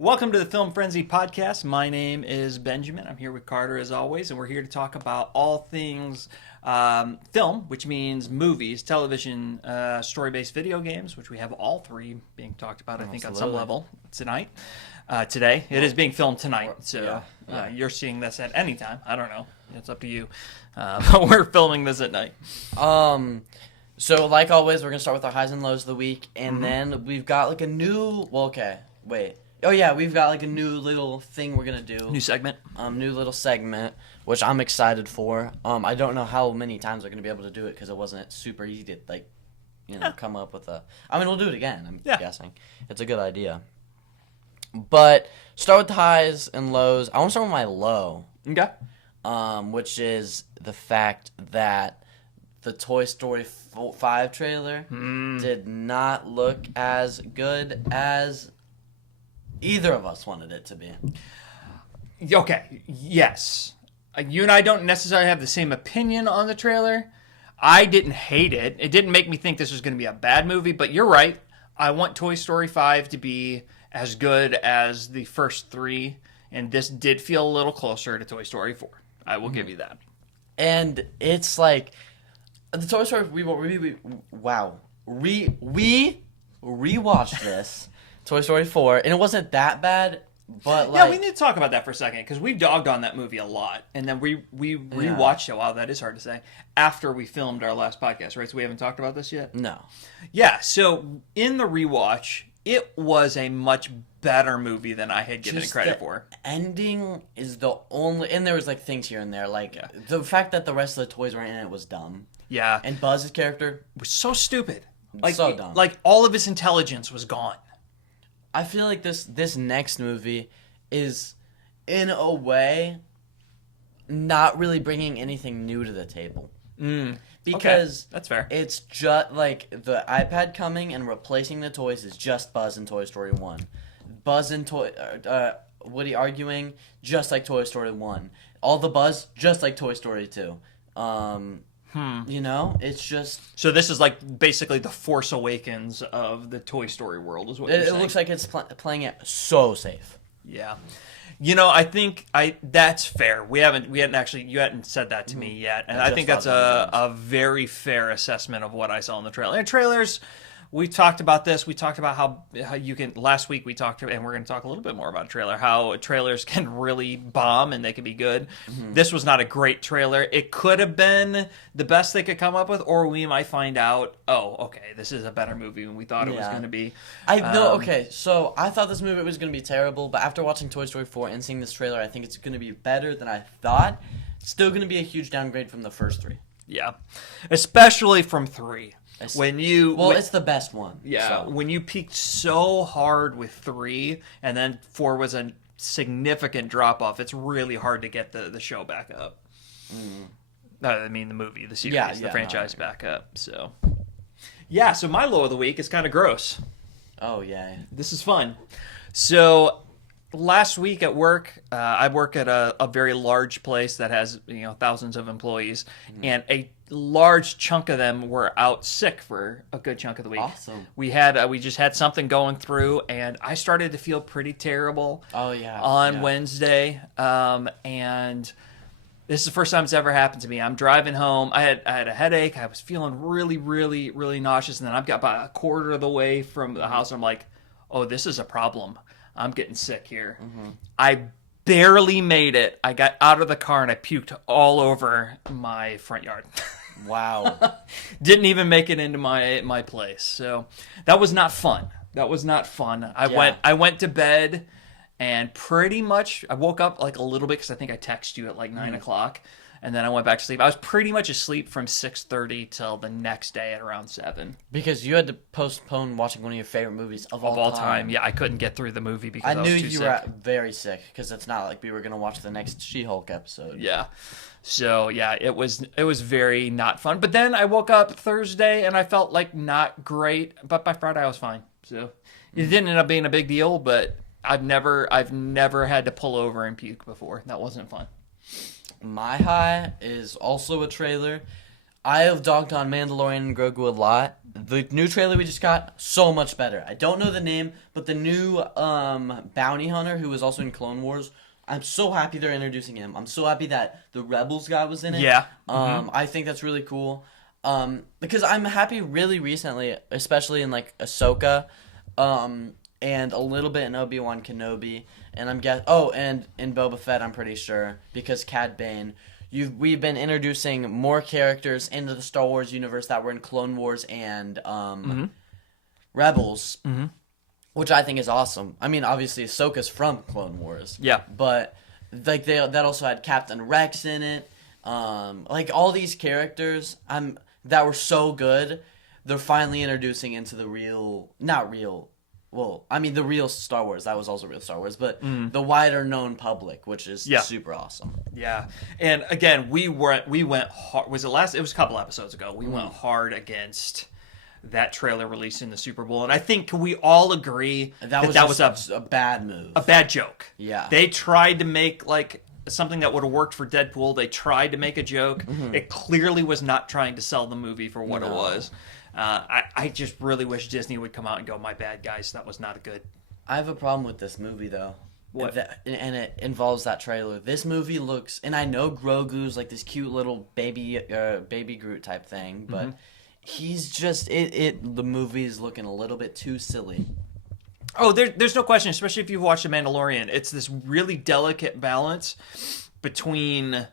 Welcome to the Film Frenzy podcast. My name is Benjamin. I'm here with Carter as always, and we're here to talk about all things film, which means movies, television, story-based video games, which we have all three being talked about, I think, on some level tonight. Today. It is being filmed tonight, so you're seeing this at any time. I don't know. It's up to you. But we're filming this at night. So like always, we're going to start with our highs and lows of the week, and then we've got like a new, we've got like a new little thing we're going to do. New segment. New little segment, which I'm excited for. I don't know how many times we're going to be able to do it because it wasn't super easy to, come up with a... I mean, we'll do it again, I'm guessing. It's a good idea. But start with the highs and lows. I want to start with my low. Okay. Which is the fact that the Toy Story 5 trailer did not look as good as either of us wanted it to be. Okay, yes. You and I don't necessarily have the same opinion on the trailer. I didn't hate it. It didn't make me think this was going to be a bad movie, but you're right. I want Toy Story 5 to be as good as the first three, and this did feel a little closer to Toy Story 4. I will give you that. And it's like the Toy Story. We rewatched this Toy Story 4, and it wasn't that bad. But we need to talk about that for a second because we dogged on that movie a lot, and then we rewatched it. Wow, that is hard to say. After we filmed our last podcast, right? So we haven't talked about this yet. No. Yeah. So in the rewatch, it was a much better movie than I had given it credit for. Ending is the only, and there was like things here and there, the fact that the rest of the toys weren't in it was dumb. Yeah. And Buzz's character was so stupid. So dumb. Like all of his intelligence was gone. I feel like this next movie is, in a way, not really bringing anything new to the table. Because that's fair. It's just like the iPad coming and replacing the toys is just Buzz in Toy Story 1. Buzz and Woody arguing just like Toy Story 1. All the Buzz just like Toy Story 2. It's just... So this is like basically the Force Awakens of the Toy Story world is what you're saying. It looks like it's playing it so safe. Yeah. I think that's fair. You hadn't said that to me yet, and I think that's a very fair assessment of what I saw in the trailer. And trailers, we talked about this. We talked about how you can. Last week we talked, and we're going to talk a little bit more about a trailer. How trailers can really bomb and they can be good. This was not a great trailer. It could have been the best they could come up with, or we might find out. Oh, okay, this is a better movie than we thought it was going to be. So I thought this movie was going to be terrible, but after watching Toy Story 4 and seeing this trailer, I think it's going to be better than I thought. It's still going to be a huge downgrade from the first three. Yeah, especially from 3. It's the best one. Yeah, when you peaked so hard with 3, and then 4 was a significant drop off, it's really hard to get the show back up. I mean, the movie, the series, the franchise back up. So, so my low of the week is kind of gross. Oh yeah, this is fun. So, last week at work, I work at a very large place that has thousands of employees, and a large chunk of them were out sick for a good chunk of the week. Awesome. We just had something going through, and I started to feel pretty terrible. On Wednesday, and this is the first time it's ever happened to me. I'm driving home. I had a headache. I was feeling really, really, really nauseous, and then I've got about a quarter of the way from the house, and I'm like, oh, this is a problem. I'm getting sick here. I barely made it. I got out of the car and I puked all over my front yard. Wow. Didn't even make it into my place. So that was not fun. I went to bed and pretty much I woke up like a little bit because I think I texted you at like 9 o'clock. And then I went back to sleep. I was pretty much asleep from 6:30 till the next day at around 7. Because you had to postpone watching one of your favorite movies of all time. Yeah, I couldn't get through the movie because I was too sick. I knew you were very sick because it's not like we were going to watch the next She-Hulk episode. Yeah. So, it was very not fun. But then I woke up Thursday and I felt like not great. But by Friday I was fine. So it didn't end up being a big deal, but I've never had to pull over and puke before. That wasn't fun. My high is also a trailer. I have dogged on Mandalorian and Grogu a lot. The new trailer we just got, so much better. I don't know the name, but the new bounty hunter who was also in Clone Wars, I'm so happy they're introducing him. I'm so happy that the Rebels guy was in it. Yeah. I think that's really cool. Because I'm happy really recently, especially in like Ahsoka, and a little bit in Obi-Wan Kenobi, and and in Boba Fett, I'm pretty sure, because Cad Bane. We've been introducing more characters into the Star Wars universe that were in Clone Wars and Rebels, which I think is awesome. I mean, obviously Ahsoka's from Clone Wars, Yeah. but like that also had Captain Rex in it. Like all these characters, that were so good. They're finally introducing into the not real. Well, I mean the real Star Wars. That was also real Star Wars, but the wider known public, which is super awesome. Yeah, and again, we went hard. Was it last? It was a couple episodes ago. We went hard against that trailer released in the Super Bowl, and I think can we all agree that was a bad move, a bad joke. Yeah, they tried to make like something that would have worked for Deadpool. They tried to make a joke. It clearly was not trying to sell the movie for what it was. I just really wish Disney would come out and go, my bad, guys, that was not a good... I have a problem with this movie, though. What? And it involves that trailer. This movie looks... And I know Grogu's like this cute little baby Groot type thing, but he's just... The movie is looking a little bit too silly. Oh, there's no question, especially if you've watched The Mandalorian. It's this really delicate balance between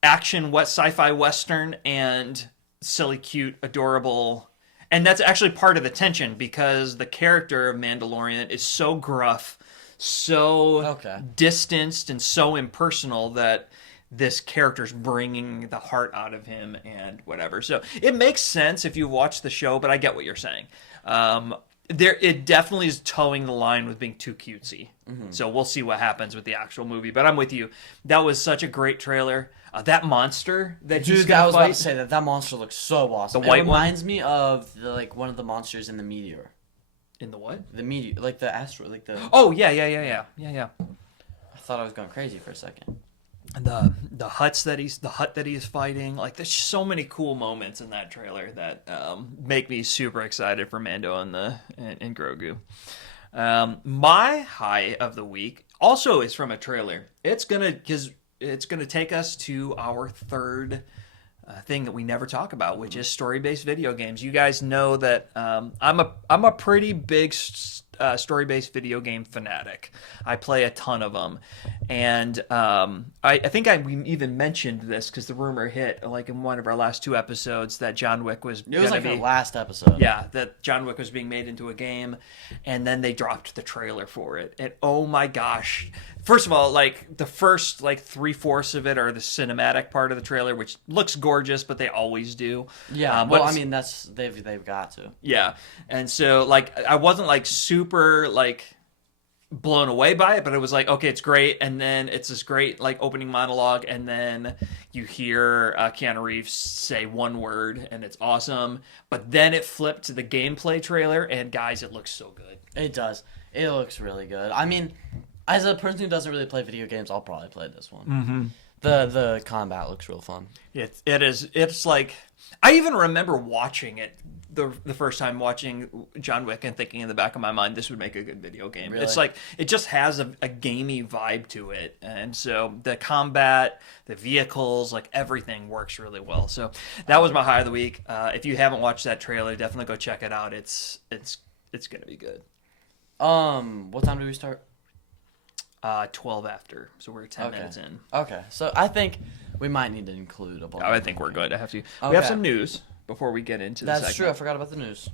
action, sci-fi western, and... silly, cute, adorable, and that's actually part of the tension because the character of Mandalorian is so gruff, so distanced, and so impersonal that this character's bringing the heart out of him and whatever. So it makes sense if you watch the show, but I get what you're saying. It definitely is towing the line with being too cutesy. So we'll see what happens with the actual movie. But I'm with you. That was such a great trailer. That monster that he's gonna I was fight, about to say that monster looks so awesome. The white it reminds me of one of the monsters in the Meteor. In the what? The Meteor, like the asteroid, like the. Oh yeah. I thought I was going crazy for a second. The hut that he is fighting, like there's so many cool moments in that trailer that make me super excited for Mando and Grogu. My high of the week also is from a trailer. It's gonna take us to our third thing that we never talk about, which is story-based video games. You guys know that I'm a pretty big story-based video game fanatic. I play a ton of them, and I think we even mentioned this because the rumor hit like in one of our last two episodes that John Wick was. It was like the last episode. Yeah, that John Wick was being made into a game, and then they dropped the trailer for it. And oh my gosh! First of all, like the first like 3/4 of it are the cinematic part of the trailer, which looks gorgeous, but they always do. Yeah, well, I mean that's they've got to. Yeah, and so like I wasn't like super like blown away by it, but it was like okay, it's great, and then it's this great like opening monologue, and then you hear Keanu Reeves say one word, and it's awesome. But then it flipped to the gameplay trailer, and guys, it looks so good. It does. It looks really good. I mean. As a person who doesn't really play video games, I'll probably play this one. The combat looks real fun. It is. It's like I even remember watching it the first time watching John Wick and thinking in the back of my mind this would make a good video game. Really? It's like it just has a gamey vibe to it, and so the combat, the vehicles, like everything works really well. So that was my high of the week. If you haven't watched that trailer, definitely go check it out. It's gonna be good. What time do we start? 12 after, so we're 10 minutes in. Okay, so I think we might need to include a bunch. I think we're going to have to. Okay. We have some news before we get into this. That's true. I forgot about the news.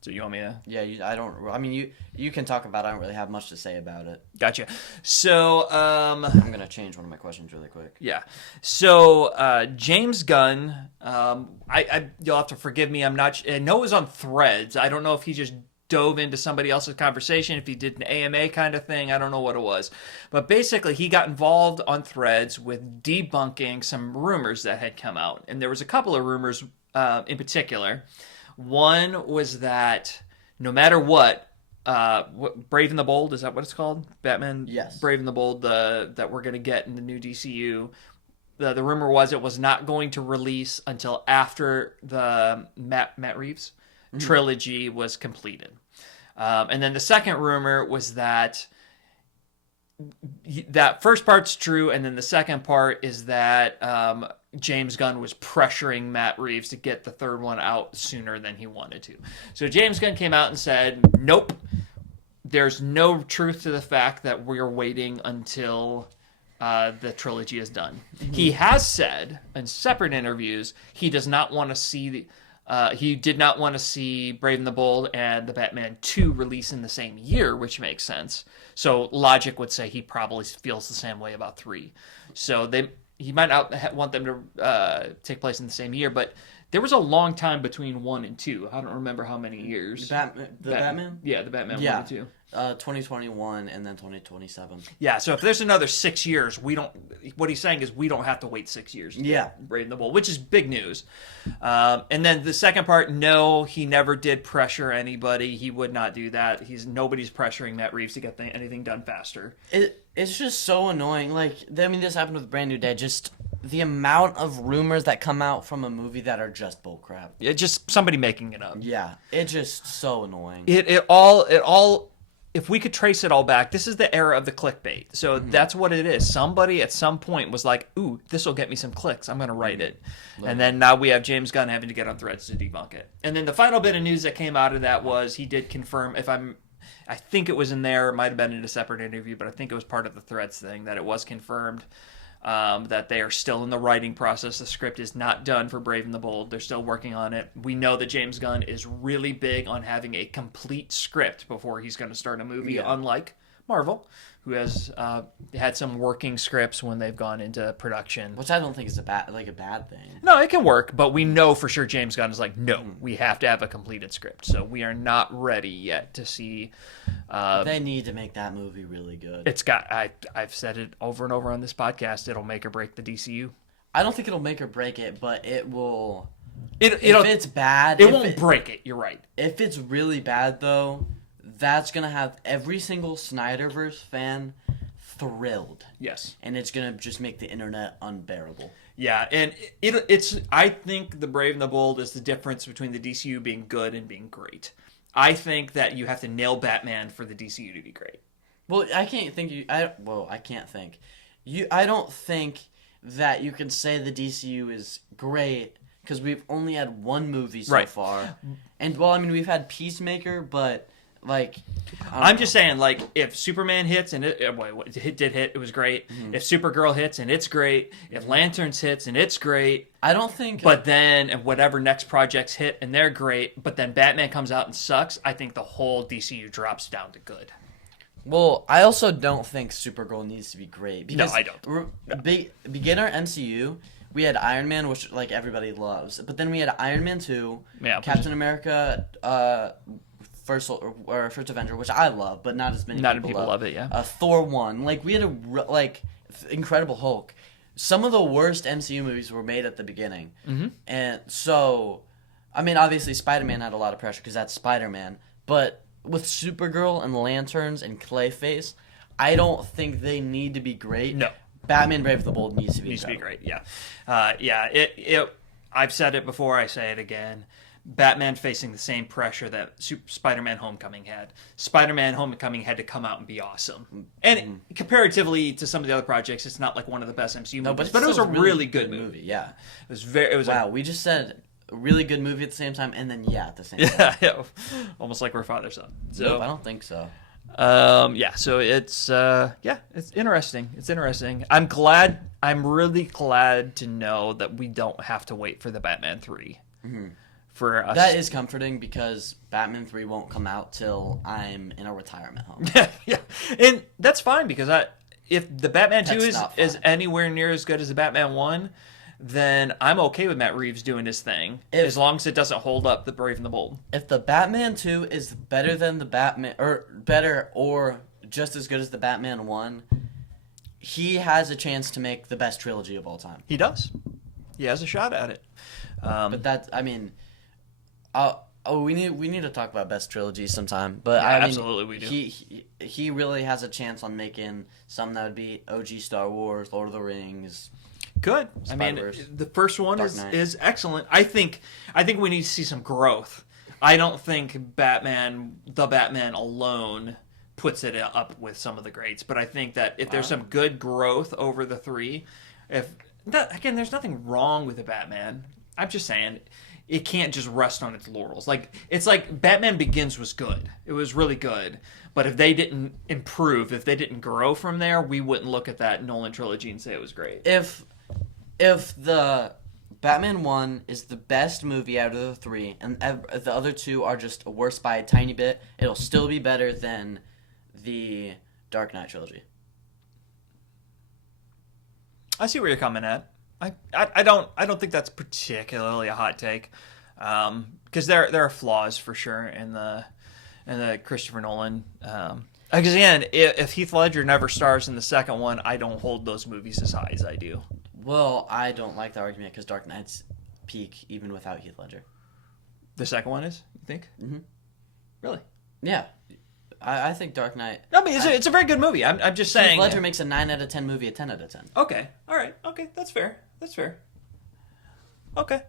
So you want me to? Yeah, I don't. I mean, you can talk about it. I don't really have much to say about it. Gotcha. So I'm gonna change one of my questions really quick. Yeah. So James Gunn, you'll have to forgive me. I know it was on Threads. I don't know if he just dove into somebody else's conversation, if he did an AMA kind of thing. I don't know what it was. But basically, he got involved on Threads with debunking some rumors that had come out. And there was a couple of rumors in particular. One was that no matter what, Brave and the Bold, is that what it's called? Batman? Yes. Brave and the Bold, that we're going to get in the new DCU. the rumor was it was not going to release until after the Matt Reeves trilogy was completed. And then the second rumor was that first part's true, and then the second part is that James Gunn was pressuring Matt Reeves to get the third one out sooner than he wanted to. So James Gunn came out and said, nope, there's no truth to the fact that we're waiting until the trilogy is done. He has said in separate interviews he does not want to see he did not want to see Brave and the Bold and the Batman 2 release in the same year, which makes sense. So logic would say he probably feels the same way about 3. So he might not want them to take place in the same year, but there was a long time between 1 and 2. I don't remember how many years. Batman? Yeah, the Batman 1 and 2. 2021 and then 2027. Yeah, so if there's another 6 years, what he's saying is we don't have to wait 6 years to get Brave and the Bold, which is big news. And then the second part, no, he never did pressure anybody. He would not do that. Nobody's pressuring Matt Reeves to get anything done faster. It's just so annoying. Like, I mean, this happened with Brand New Day. Just the amount of rumors that come out from a movie that are just bullcrap. Yeah, just somebody making it up. Yeah, it's just so annoying. It all. If we could trace it all back, this is the era of the clickbait. So that's what it is. Somebody at some point was like, ooh, this will get me some clicks. I'm going to write it. And then now we have James Gunn having to get on Threads to debunk it. And then the final bit of news that came out of that was he did confirm, I think it was in there, it might have been in a separate interview, but I think it was part of the Threads thing, that it was confirmed that they are still in the writing process. The script is not done for Brave and the Bold. They're still working on it. We know that James Gunn is really big on having a complete script before he's going to start a movie, unlike Marvel, who has had some working scripts when they've gone into production. Which I don't think is a bad thing. No, it can work, but we know for sure James Gunn is like, no, we have to have a completed script. So we are not ready yet to see. They need to make that movie really good. I've said it over and over on this podcast. It'll make or break the DCU. I don't think it'll make or break it, but it will. If it's bad, it won't break it. You're right. If it's really bad, though, that's gonna have every single Snyderverse fan thrilled. Yes, and it's gonna just make the internet unbearable. Yeah, and it's. I think the Brave and the Bold is the difference between the DCU being good and being great. I think that you have to nail Batman for the DCU to be great. Well, I can't think. I can't think. I don't think that you can say the DCU is great because we've only had one movie so far, and well, I mean we've had Peacemaker, but like I'm just saying, like if Superman hits and it did hit, it was great. Mm-hmm. If Supergirl hits and it's great. If Lanterns hits and it's great. I don't think. But then whatever next projects hit and they're great, but then Batman comes out and sucks. I think the whole DCU drops down to good. Well, I also don't think Supergirl needs to be great. Because no, I don't. Beginner MCU, we had Iron Man, which like everybody loves, but then we had Iron Man 2, Captain America, First Avenger, which I love, but not as many people love it. Yeah. Thor 1, like we had Incredible Hulk. Some of the worst MCU movies were made at the beginning, and so, I mean, obviously Spider-Man had a lot of pressure because that's Spider-Man, but with Supergirl and Lanterns and Clayface, I don't think they need to be great. No. Batman Brave the Bold needs to be great. Yeah. I've said it before, I say it again. Batman facing the same pressure that Spider-Man Homecoming had. Spider-Man Homecoming had to come out and be awesome. And comparatively to some of the other projects, it's not like one of the best MCU movies, but it was a really good movie. Yeah. We just said a really good movie at the same time, and then at the same time. Yeah. Almost like we're father-son. So, nope, I don't think so. So it's interesting. It's interesting. I'm really glad to know that we don't have to wait for the Batman 3. Mm-hmm. For us. That is comforting because Batman 3 won't come out till I'm in a retirement home. Yeah. And that's fine because if the Batman 2 is anywhere near as good as the Batman 1, then I'm okay with Matt Reeves doing his thing as long as it doesn't hold up the Brave and the Bold. If the Batman 2 is better than the Batman, or better or just as good as the Batman 1, he has a chance to make the best trilogy of all time. He does. He has a shot at it. But that's, I mean, we need to talk about best trilogies sometime. But absolutely we do. He really has a chance on making some that would be OG Star Wars, Lord of the Rings. good. I mean, Spider-Verse. the first one Dark is Knight. is excellent. I think we need to see some growth. I don't think the Batman alone puts it up with some of the greats, but I think that if there's some good growth over the three, again, there's nothing wrong with the Batman. I'm just saying it can't just rest on its laurels. Like, it's like Batman Begins was good. It was really good. But if they didn't improve, if they didn't grow from there, we wouldn't look at that Nolan trilogy and say it was great. If the Batman 1 is the best movie out of the three, and the other two are just worse by a tiny bit, it'll still be better than the Dark Knight trilogy. I see where you're coming at. I don't think that's particularly a hot take, because there are flaws for sure in the Christopher Nolan. Because again, if Heath Ledger never stars in the second one, I don't hold those movies as high as I do. Well, I don't like the argument because Dark Knight's peak even without Heath Ledger. The second one is, you think? Mm-hmm. Really? Yeah. I think Dark Knight... I mean, it's a very good movie. I'm just saying... Heath Ledger makes a 9 out of 10 movie a 10 out of 10. Okay. All right. Okay. That's fair. Okay.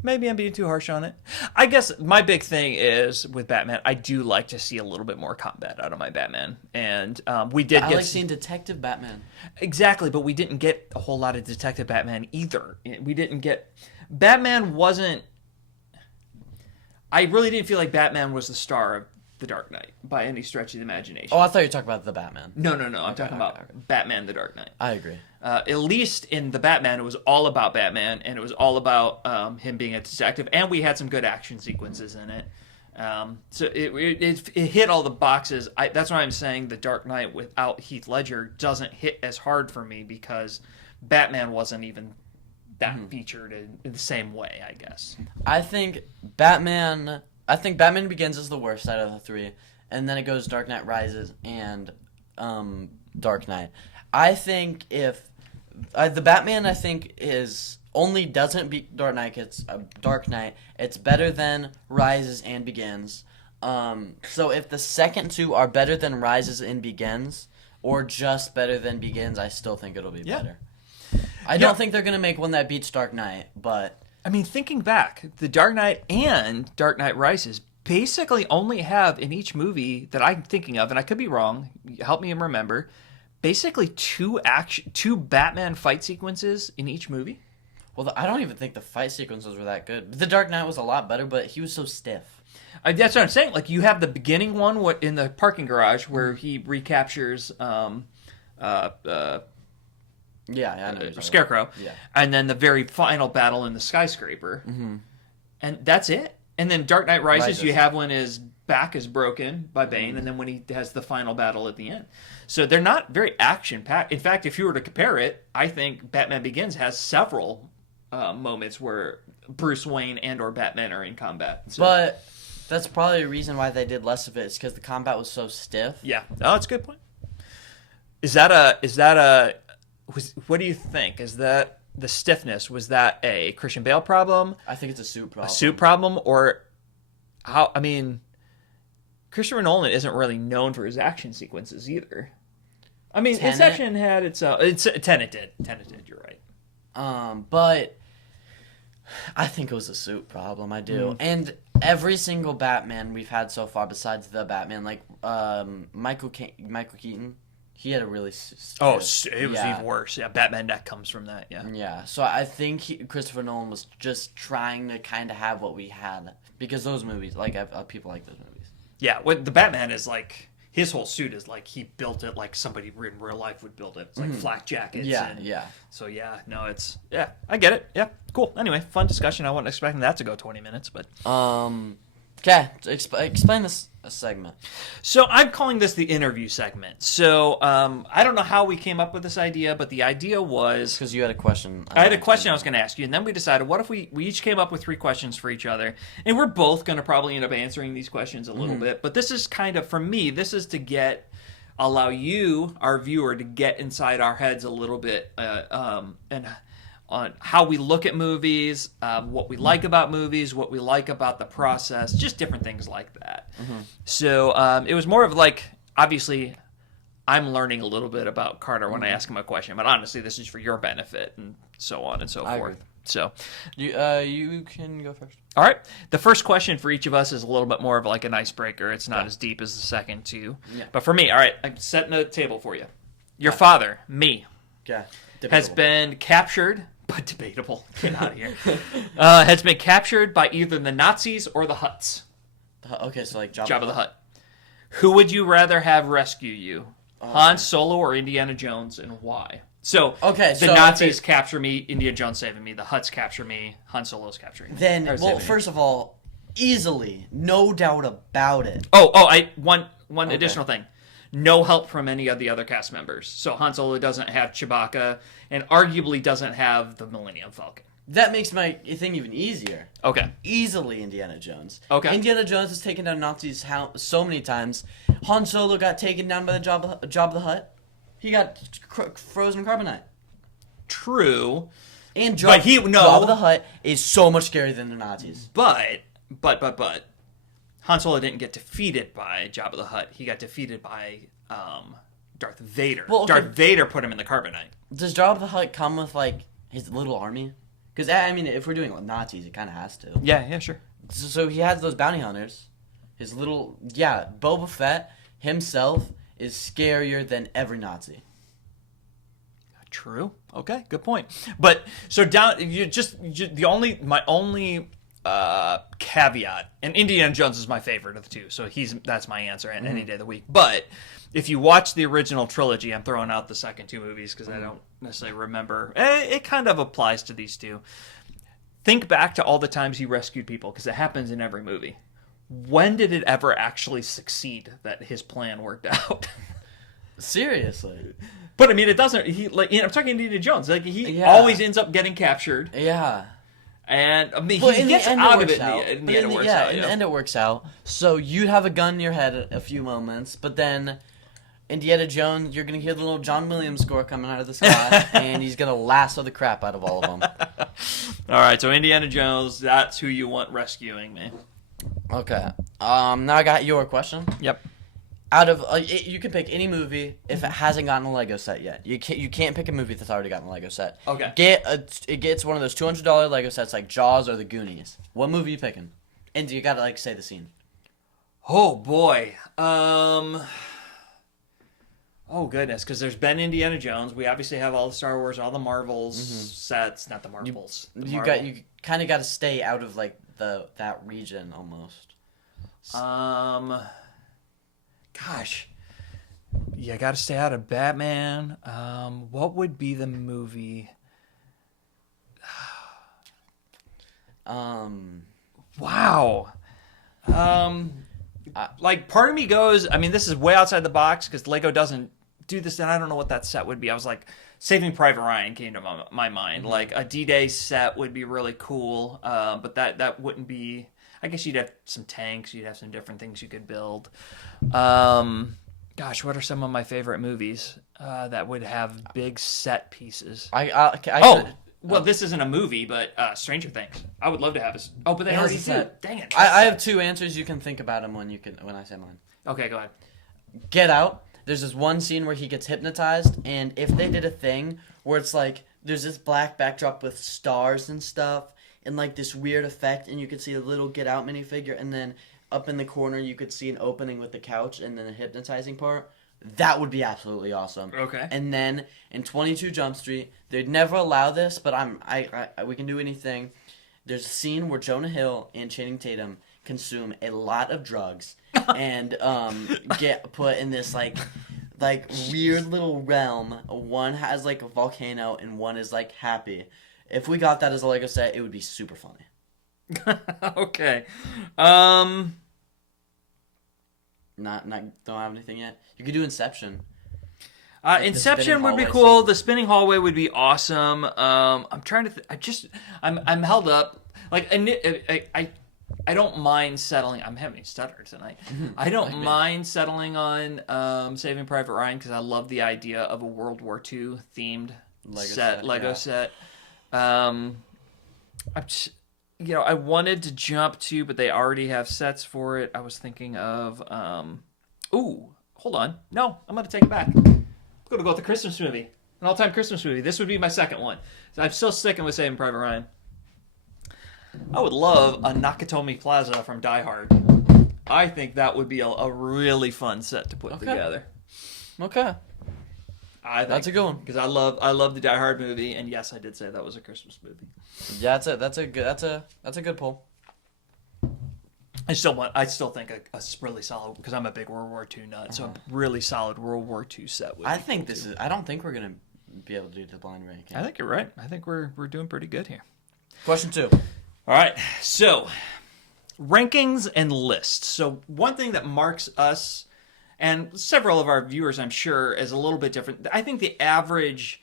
Maybe I'm being too harsh on it. I guess my big thing is with Batman, I do like to see a little bit more combat out of my Batman. And we did I get... like seeing Detective Batman. Exactly, but we didn't get a whole lot of Detective Batman either. We didn't get... Batman wasn't... I really didn't feel like Batman was the star of The Dark Knight by any stretch of the imagination. Oh, I thought you were talking about the Batman. No. I'm talking about Batman The Dark Knight. I agree. At least in the Batman, it was all about Batman, and it was all about him being a detective, and we had some good action sequences in it. So it hit all the boxes. That's why I'm saying The Dark Knight without Heath Ledger doesn't hit as hard for me, because Batman wasn't even that featured in the same way, I guess. I think Batman Begins is the worst out of the three, and then it goes Dark Knight Rises and Dark Knight. I think if the Batman, I think, is only doesn't beat Dark Knight. It's Dark Knight. It's better than Rises and Begins. So if the second two are better than Rises and Begins, or just better than Begins, I still think it'll be better. I don't think they're gonna make one that beats Dark Knight, but I mean, thinking back, The Dark Knight and Dark Knight Rises basically only have in each movie that I'm thinking of, and I could be wrong, help me remember, basically two Batman fight sequences in each movie. Well, I don't even think the fight sequences were that good. The Dark Knight was a lot better, but he was so stiff. That's what I'm saying. Like, you have the beginning one in the parking garage where he recaptures Yeah, I know. Scarecrow. Yeah. And then the very final battle in the skyscraper. Mm-hmm. And that's it. And then Dark Knight Rises, you have when his back is broken by Bane, and then when he has the final battle at the end. So they're not very action-packed. In fact, if you were to compare it, I think Batman Begins has several moments where Bruce Wayne and or Batman are in combat. So, but that's probably a reason why they did less of it, is because the combat was so stiff. Yeah. Oh, that's a good point. What do you think? Is that the stiffness? Was that a Christian Bale problem? I think it's a suit problem. A suit problem, or how? I mean, Christopher Nolan isn't really known for his action sequences either. I mean, Tenet? Inception had its Tenet did. You're right. But I think it was a suit problem. I do. And every single Batman we've had so far, besides the Batman, like Michael Keaton. He had a really... it was even worse. Yeah, Batman Neck comes from that, yeah. Yeah, so I think Christopher Nolan was just trying to kind of have what we had. Because those movies, people like those movies. Yeah, the Batman is like... His whole suit is like he built it like somebody in real life would build it. It's like flak jackets. Yeah. So I get it. Yeah, cool. Anyway, fun discussion. I wasn't expecting that to go 20 minutes, but... Okay, explain this segment. So I'm calling this the interview segment. So I don't know how we came up with this idea, but the idea was... Because you had a question. I had a question I was going to ask you, and then we decided, what if we each came up with 3 questions for each other, and we're both going to probably end up answering these questions a little bit, but this is kind of, for me, this is to allow you, our viewer, to get inside our heads a little bit, and on how we look at movies, what we like about movies, what we like about the process, just different things like that. So it was more of like, obviously, I'm learning a little bit about Carter when I ask him a question, but honestly, this is for your benefit and so on and so forth. Agree. So, you can go first. all right. The first question for each of us is a little bit more of like an icebreaker. It's not as deep as the second two. Yeah. But for me, all right, I'm setting a table for you. Your father, me, Okay. has been captured, but debatable. Get out of here. Has been captured by either the Nazis or the Hutts. Okay, so like Jabba the Hutt. Who would you rather have rescue you? Han Solo or Indiana Jones, and why? So, the Nazis capture me, Indiana Jones saving me. The Hutts capture me, Han Solo's capturing me. Then, well, first of all, easily, no doubt about it. One additional thing. No help from any of the other cast members. So Han Solo doesn't have Chewbacca, and arguably doesn't have the Millennium Falcon. That makes my thing even easier. Okay. Easily Indiana Jones. Okay. Indiana Jones has taken down Nazis so many times. Han Solo got taken down by the Jabba the Hutt. He got frozen carbonite. True. And Jabba the Hutt is so much scarier than the Nazis. But Han Solo didn't get defeated by Jabba the Hutt. He got defeated by Darth Vader. Well, okay. Darth Vader put him in the carbonite. Does Jabba the Hutt come with like his little army? Because I mean, if we're doing Nazis, it kind of has to. Yeah, sure. So he has those bounty hunters. His little Boba Fett himself is scarier than every Nazi. True. Okay, good point. But so my only caveat, and Indiana Jones is my favorite of the two, so that's my answer any day of the week. But if you watch the original trilogy, I'm throwing out the second two movies because I don't necessarily remember. It kind of applies to these two. Think back to all the times he rescued people, because it happens in every movie. When did it ever actually succeed that his plan worked out? Seriously. But I mean, it doesn't. I'm talking Indiana Jones. Like he always ends up getting captured. Yeah. And I mean, he gets out of it. In the end, it works out. In the end, it works out. So you'd have a gun in your head a few moments, but then Indiana Jones, you're gonna hear the little John Williams score coming out of the sky, and he's gonna lasso the crap out of all of them. All right, so Indiana Jones, that's who you want rescuing me. Okay. Now I got your question. Yep. Out of you can pick any movie if it hasn't gotten a Lego set yet. You can't pick a movie that's already gotten a Lego set. Okay. It gets one of those $200 Lego sets like Jaws or The Goonies. What movie you picking? And you gotta say the scene. Oh boy. Oh goodness, because there's been Indiana Jones. We obviously have all the Star Wars, all the Marvels sets, not the Marvels. You kind of got to stay out of like that region almost. Gosh, you got to stay out of Batman. What would be the movie? Wow. Like part of me goes. I mean, this is way outside the box because Lego doesn't do this, and I don't know what that set would be. I was like, Saving Private Ryan came to my mind. Mm-hmm. Like a D-Day set would be really cool, but that wouldn't be. I guess you'd have some tanks. You'd have some different things you could build. Gosh, what are some of my favorite movies that would have big set pieces? Well, this isn't a movie, but Stranger Things. I would love to have a. Oh, but they already do. Dang it! I have two answers. You can think about them when I say mine. Okay, go ahead. Get Out. There's this one scene where he gets hypnotized, and if they did a thing where it's like there's this black backdrop with stars and stuff, and like this weird effect, and you could see a little Get Out minifigure, and then up in the corner you could see an opening with the couch, and then a hypnotizing part. That would be absolutely awesome. Okay. And then in 22 Jump Street, they'd never allow this, but we can do anything. There's a scene where Jonah Hill and Channing Tatum consume a lot of drugs and get put in this like weird little realm. One has like a volcano and one is like happy. If we got that as a Lego set, it would be super funny. Okay. Not don't have anything yet. You could do Inception. Inception would be cool. The spinning hallway would be awesome. I'm trying to. I'm held up. Like I don't mind settling. I'm having a stutter tonight. I don't mind settling on Saving Private Ryan because I love the idea of a World War II themed Lego set. I wanted to jump to, but they already have sets for it. I was thinking of hold on. No, I'm going to take it back. I'm going to go with the Christmas movie. An all-time Christmas movie. This would be my second one. So I'm still sticking with Saving Private Ryan. I would love a Nakatomi Plaza from Die Hard. I think that would be a really fun set to put together. Okay. That's a good one. Because I love the Die Hard movie, and yes, I did say that was a Christmas movie. Yeah, that's a good pull. I still think a really solid, because I'm a big World War II nut, so a really solid World War II set would be I don't think we're gonna be able to do the blind ranking. I think you're right. I think we're doing pretty good here. Question 2. All right, so rankings and lists. So one thing that marks us and several of our viewers, I'm sure, is a little bit different. I think the average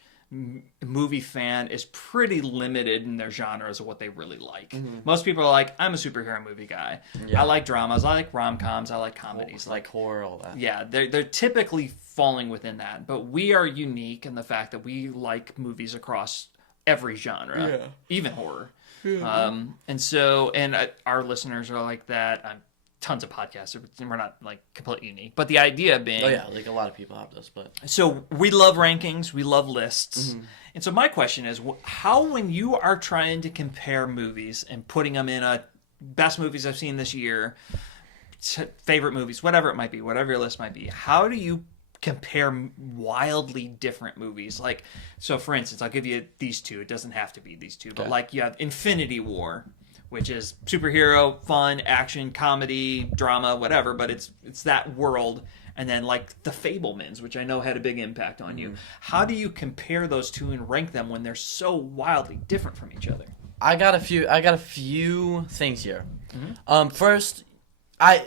movie fan is pretty limited in their genres of what they really like. Mm-hmm. Most people are like, I'm a superhero movie guy. Yeah. I like dramas. I like rom-coms. I like comedies. Like horror, all that. Yeah, they're typically falling within that. But we are unique in the fact that we like movies across every genre, even horror. Yeah. And our listeners are like that. Tons of podcasts. We're not like completely unique, but the idea being, like a lot of people have this. But so we love rankings, we love lists, and so my question is, how when you are trying to compare movies and putting them in a best movies I've seen this year, favorite movies, whatever it might be, whatever your list might be, how do you compare wildly different movies? Like, so for instance, I'll give you these two. It doesn't have to be these two, but like you have Infinity War, which is superhero, fun, action, comedy, drama, whatever, but it's that world. And then like The Fabelmans, which I know had a big impact on you. How do you compare those two and rank them when they're so wildly different from each other? I got a few things here. First,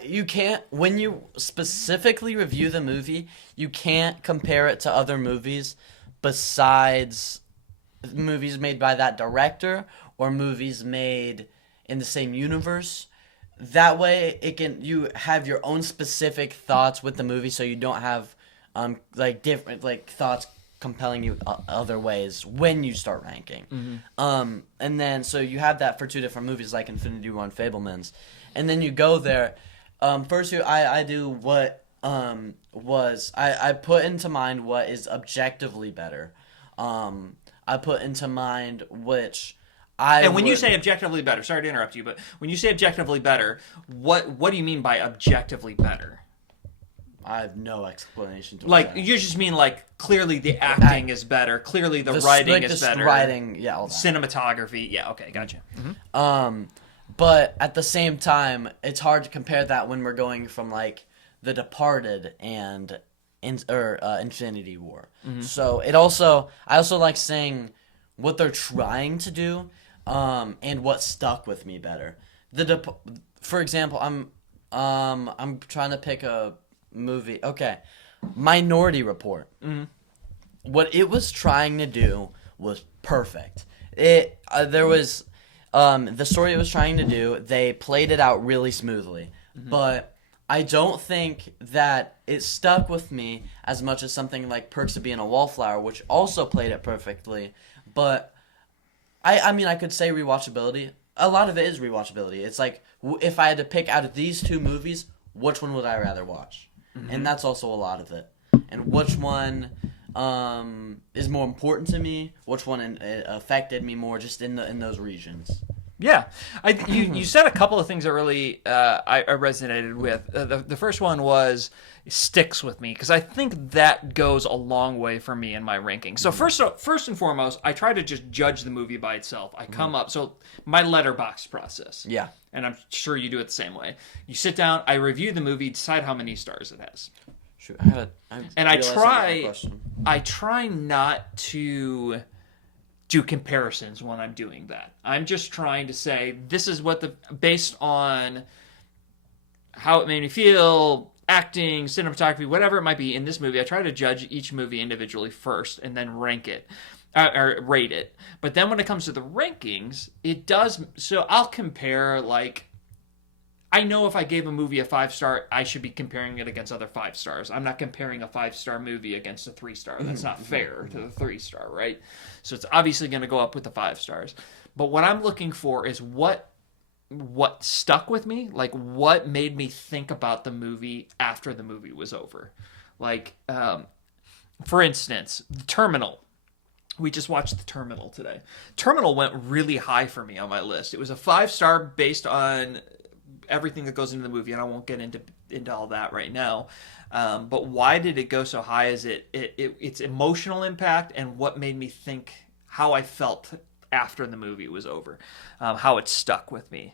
you can't, when you specifically review the movie, you can't compare it to other movies besides movies made by that director or movies made in the same universe. That way you have your own specific thoughts with the movie, so you don't have different thoughts compelling you other ways when you start ranking. And then so you have that for two different movies like Infinity War and Fabelmans. And then you go there. First I do what I put into mind what is objectively better. I put into mind which when you say objectively better, sorry to interrupt you, but when you say objectively better, what do you mean by objectively better? I have no explanation to that. You just mean clearly the acting is better, clearly the writing is better. Writing, all that. Cinematography, okay, gotcha. But at the same time, it's hard to compare that when we're going from The Departed and Infinity War. So I also like saying what they're trying to do. And what stuck with me better. For example, I'm trying to pick a movie. Okay, Minority Report. What it was trying to do was perfect. The story it was trying to do, they played it out really smoothly, but I don't think that it stuck with me as much as something like Perks of Being a Wallflower, which also played it perfectly, but I mean, I could say rewatchability. A lot of it is rewatchability. It's like, if I had to pick out of these two movies, which one would I rather watch? And that's also a lot of it. And which one is more important to me? Which one affected me more just in those regions? Yeah, you said a couple of things that really I resonated with. The first one was sticks with me because I think that goes a long way for me in my ranking. So first and foremost, I try to just judge the movie by itself. I come up, so my letterbox process. Yeah, and I'm sure you do it the same way. You sit down, I review the movie, decide how many stars it has. Sure, I try not to do comparisons when I'm doing that. I'm just trying to say, this is based on how it made me feel, acting, cinematography, whatever it might be in this movie, I try to judge each movie individually first and then rank it, or rate it. But then when it comes to the rankings, so I'll compare, I know if I gave a movie a 5-star, I should be comparing it against other 5 stars. I'm not comparing a 5-star movie against a 3-star. That's not fair to the 3-star, right? So it's obviously going to go up with the 5 stars. But what I'm looking for is what stuck with me, what made me think about the movie after the movie was over. Like, for instance, The Terminal. We just watched The Terminal today. Terminal went really high for me on my list. It was a 5-star based on everything that goes into the movie, and I won't get into all that right now. But why did it go so high? Is its emotional impact and what made me think how I felt after the movie was over, how it stuck with me.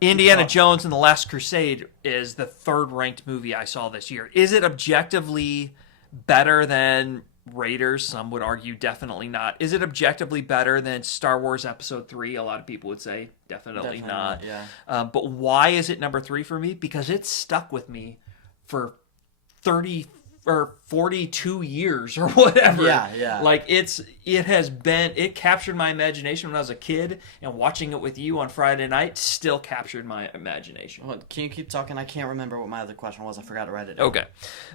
Indiana Jones and the Last Crusade is the 3rd ranked movie I saw this year. Is it objectively better than Raiders? Some would argue definitely not. Is it objectively better than Star Wars Episode 3? A lot of people would say definitely not. Yeah. But why is it number 3 for me? Because it stuck with me for 30 or 42 years or whatever. Yeah. Like it captured my imagination when I was a kid, and watching it with you on Friday night still captured my imagination. Well, can you keep talking? I can't remember what my other question was. I forgot to write it down. Okay.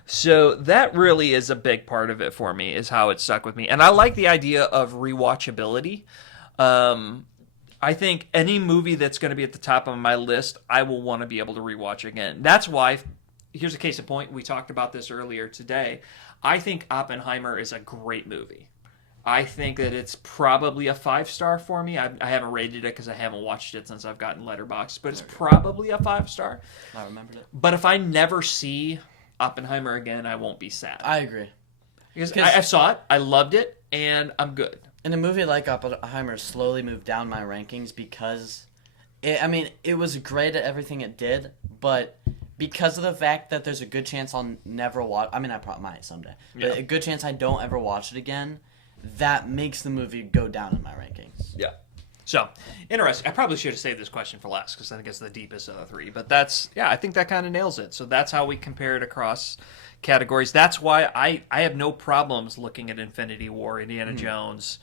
So that really is a big part of it for me, is how it stuck with me. And I like the idea of rewatchability. I think any movie that's going to be at the top of my list, I will want to be able to rewatch again. That's why, here's a case in point. We talked about this earlier today. I think Oppenheimer is a great movie. I think that it's probably a 5-star for me. I haven't rated it because I haven't watched it since I've gotten Letterboxd, but it's probably a 5-star. I remembered it. But if I never see Oppenheimer again, I won't be sad. I agree. Because I saw it, I loved it, and I'm good. And a movie like Oppenheimer slowly moved down my rankings because, it was great at everything it did, but because of the fact that there's a good chance I'll never watch. I probably might someday, but a good chance I don't ever watch it again. That makes the movie go down in my rankings. Yeah. So, interesting. I probably should have saved this question for last because I think it's the deepest of the 3. But I think that kind of nails it. So that's how we compare it across categories. That's why I have no problems looking at Infinity War, Indiana Jones,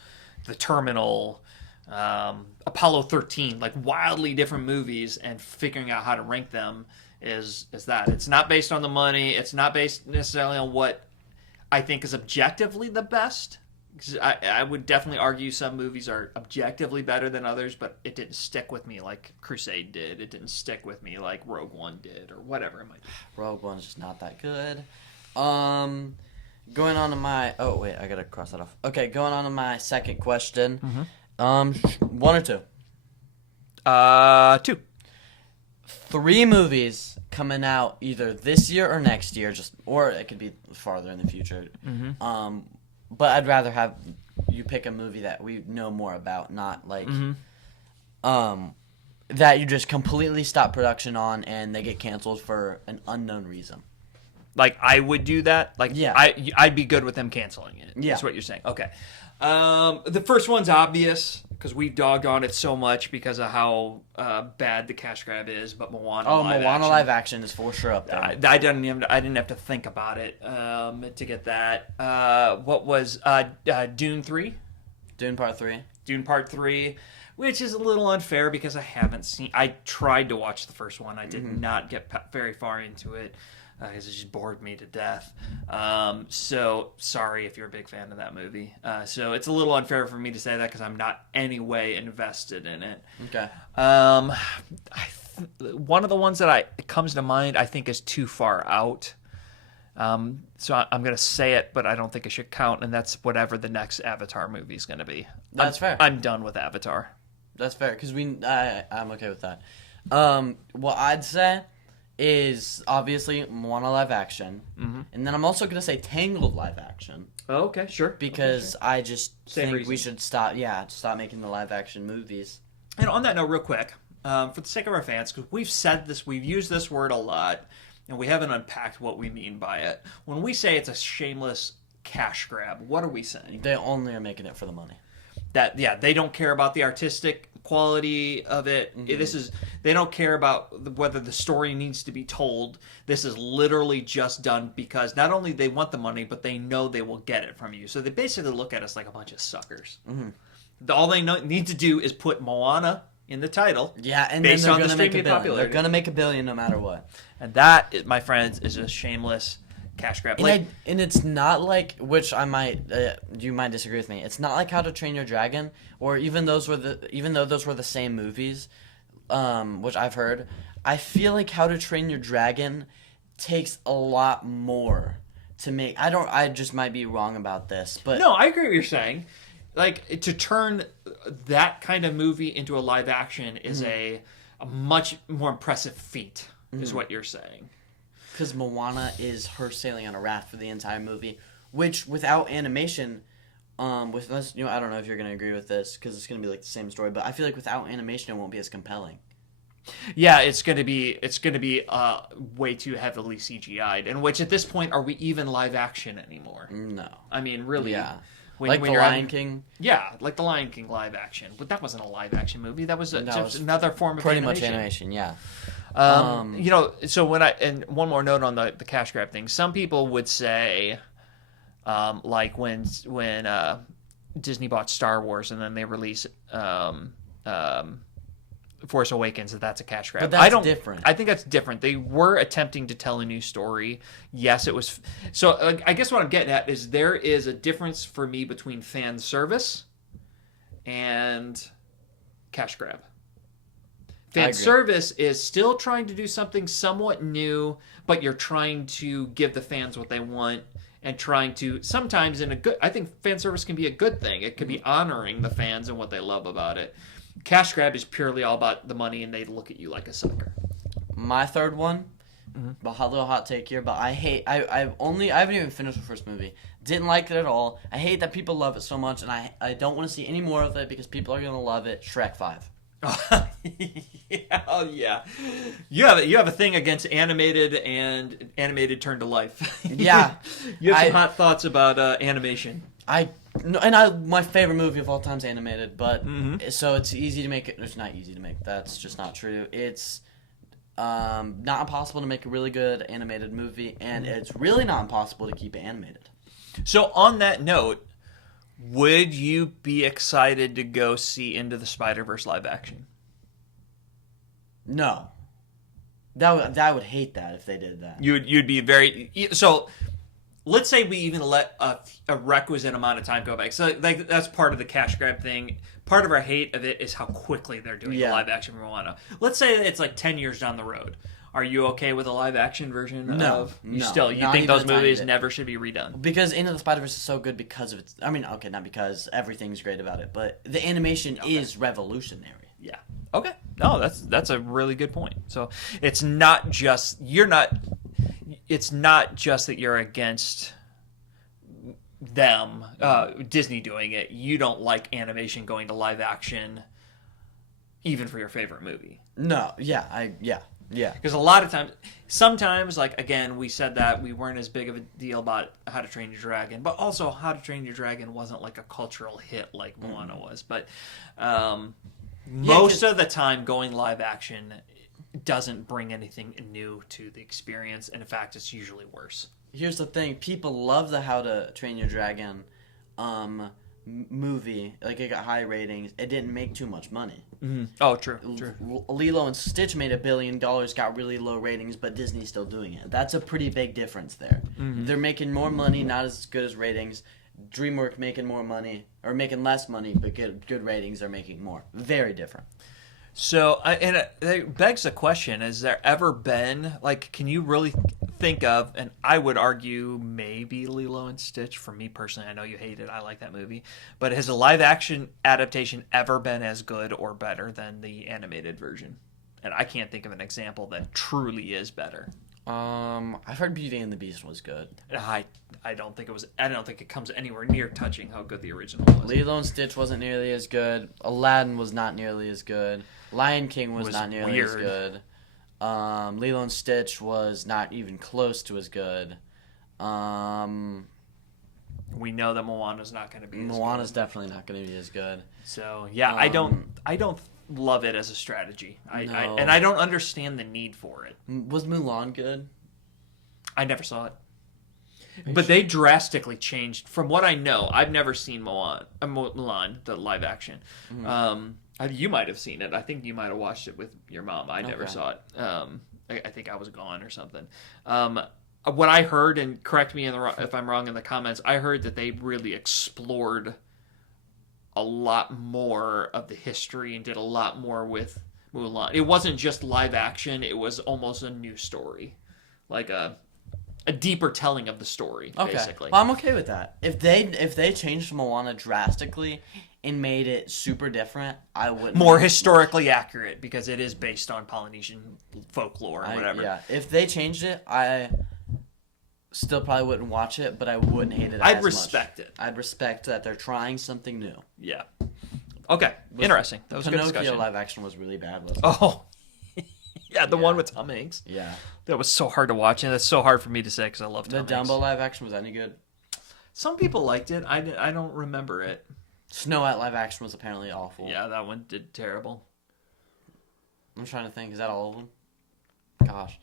The Terminal, Apollo 13, like wildly different movies, and figuring out how to rank them is that. It's not based on the money. It's not based necessarily on what I think is objectively the best. I would definitely argue some movies are objectively better than others, but it didn't stick with me like Crusade did. It didn't stick with me like Rogue One did, or whatever it might be. Rogue One is just not that good. Going on to my... Oh, wait, I gotta cross that off. Okay, going on to my second question. 1 or 2? 2. 3 movies coming out either this year or next year, or it could be farther in the future. But I'd rather have you pick a movie that we know more about, not like that you just completely stop production on and they get canceled for an unknown reason. Like I would do that. Like yeah. I'd be good with them canceling it. Yeah, that's what you're saying. Okay. The first one's obvious because we've dogged on it so much because of how bad the cash grab is. But Moana live action is for sure up there. I didn't have to think about it to get that. What was Dune 3? Dune Part 3. Dune Part 3, which is a little unfair because I haven't seen. I tried to watch the first one. I did not get very far into it. Because it just bored me to death. So sorry if you're a big fan of that movie. So it's a little unfair for me to say that because I'm not any way invested in it. Okay. One of the ones that comes to mind I think is Too Far Out. So I'm going to say it, but I don't think it should count, and that's whatever the next Avatar movie is going to be. That's fair. I'm done with Avatar. That's fair because I'm okay with that. What I'd say is obviously Moana live action, and then I'm also gonna say Tangled live action. Oh, okay, sure. Because I just think we should stop making the live action movies. And on that note, real quick, for the sake of our fans, because we've said this, we've used this word a lot, and we haven't unpacked what we mean by it. When we say it's a shameless cash grab, what are we saying? They only are making it for the money. They don't care about the artistic quality of it. They don't care about whether the story needs to be told. This is literally just done because not only they want the money, but they know they will get it from you. So they basically look at us like a bunch of suckers. All they need to do is put Moana in the title. Yeah, and then they're going to make $1 billion. They're going to make $1 billion no matter what. And that, my friends, is a shameless cash grab. And it's not like, which I might, you might disagree with me. It's not like How to Train Your Dragon, or even though those were the same movies, which I've heard. I feel like How to Train Your Dragon takes a lot more to make. I just might be wrong about this, but No, I agree with what you're saying. Like, to turn that kind of movie into a live action is a much more impressive feat, is what you're saying. because Moana is her sailing on a raft for the entire movie, which without animation, with this, I don't know if you're gonna agree with this because it's gonna be like the same story, but I feel like without animation, it won't be as compelling. Yeah, it's gonna be way too heavily CGI'd. And which at this point, are we even live action anymore? No. I mean, really. Yeah. When Like The you're Lion King. Yeah, like the Lion King live action, but that wasn't a live action movie. That was No, just it was another form of Pretty animation. much animation, yeah. So and one more note on the cash grab thing. Some people would say, like when Disney bought Star Wars and then they released Force Awakens, that's a cash grab. But that's different. I think that's different. They were attempting to tell a new story. Yes, it was. So I guess what I'm getting at is there is a difference for me between fan service and cash grab. Fan service is still trying to do something somewhat new, but you're trying to give the fans what they want and trying to sometimes I think fan service can be a good thing. It could be honoring the fans and what they love about it. Cash grab is purely all about the money, and they look at you like a sucker. My third one, a little hot take here, but I haven't even finished the first movie. Didn't like it at all. I hate that people love it so much, and I don't want to see any more of it because people are gonna love it. Shrek 5. Yeah. You have a thing against animated and animated turned to life. Yeah. You have some hot thoughts about animation. My favorite movie of all time is animated, but so it's easy to make it. It's not easy to make. That's just not true. It's not impossible to make a really good animated movie, and it's really not impossible to keep it animated. So on that note, would you be excited to go see Into the Spider-Verse live action? No. I would hate that if they did that. You'd be very so. Let's say we even let a requisite amount of time go by. So like that's part of the cash grab thing. Part of our hate of it is how quickly they're doing the live action Moana. Let's say it's like 10 years down the road. Are you okay with a live action version? No. You No. think those movies never should be redone? Because Into the Spider-Verse is so good because of its. I mean, okay, not because everything's great about it, but the animation is revolutionary. Yeah. Okay. No, that's a really good point. So it's not just It's not just that you're against them, Disney doing it. You don't like animation going to live action, even for your favorite movie. No. Yeah. Yeah. Because a lot of times, sometimes, like, again, we said that we weren't as big of a deal about How to Train Your Dragon, but also How to Train Your Dragon wasn't like a cultural hit like Moana was. But most of the time, going live action doesn't bring anything new to the experience, and in fact, it's usually worse. Here's the thing: people love the How to Train Your Dragon movie. Like, it got high ratings. It didn't make too much money. Mm-hmm. Oh, true. Lilo and Stitch made $1 billion, got really low ratings, but Disney's still doing it. That's a pretty big difference there. Mm-hmm. They're making more money, not as good as ratings. DreamWorks making more money, or making less money, but good ratings are making more. Very different. So, it begs the question, has there ever been, like, can you really think of, and I would argue maybe Lilo and Stitch, for me personally, I know you hate it, I like that movie, but has a live action adaptation ever been as good or better than the animated version? And I can't think of an example that truly is better. I've heard Beauty and the Beast was good. I don't think it comes anywhere near touching how good the original was. Lilo and Stitch wasn't nearly as good. Aladdin was not nearly as good. Lion King was not nearly as good. Lilo and Stitch was not even close to as good. We know that Moana's not going to be as good. Moana's definitely not going to be as good. So, yeah, I don't love it as a strategy. I don't understand the need for it. Was Mulan good? I never saw it. But they drastically changed. From what I know, I've never seen Mulan, the live action. Mm-hmm. You might have seen it. I think you might have watched it with your mom. I never saw it. I think I was gone or something. What I heard, and correct me if I'm wrong in the comments, I heard that they really explored a lot more of the history and did a lot more with Mulan. It wasn't just live action. It was almost a new story. Like a deeper telling of the story, Okay. basically. Well, I'm okay with that. If they changed Moana drastically and made it super different, I wouldn't. More historically accurate because it is based on Polynesian folklore or whatever. Yeah. If they changed it, I still probably wouldn't watch it, but I wouldn't hate it. I'd respect it. I'd respect that they're trying something new. Yeah. Okay. Interesting. That was a good Pinocchio discussion. live action was really bad, wasn't it? Oh. Yeah, the one Yeah. with Tom Hanks. Yeah. That was so hard to watch, and that's so hard for me to say because I love The Tom Hanks. Dumbo live action, was that any good? Some people liked it. I don't remember it. Snow White live action was apparently awful. Yeah, that one did terrible. I'm trying to think. Is that all of them? Gosh.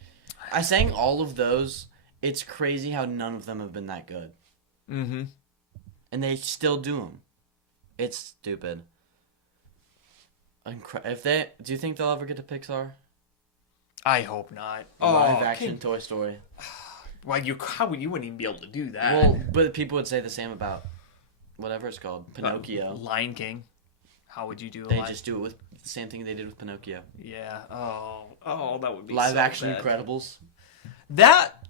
I sang all of those. It's crazy how none of them have been that good. Mm-hmm. And they still do them. It's stupid. Do you think they'll ever get to Pixar? I hope not. Live action Toy Story. Well, you wouldn't even be able to do that. Well, but people would say the same about whatever it's called, Pinocchio. Lion King. How would you do a They just do it with the same thing they did with Pinocchio. Yeah. Oh, that would be Live so action bad. Incredibles. That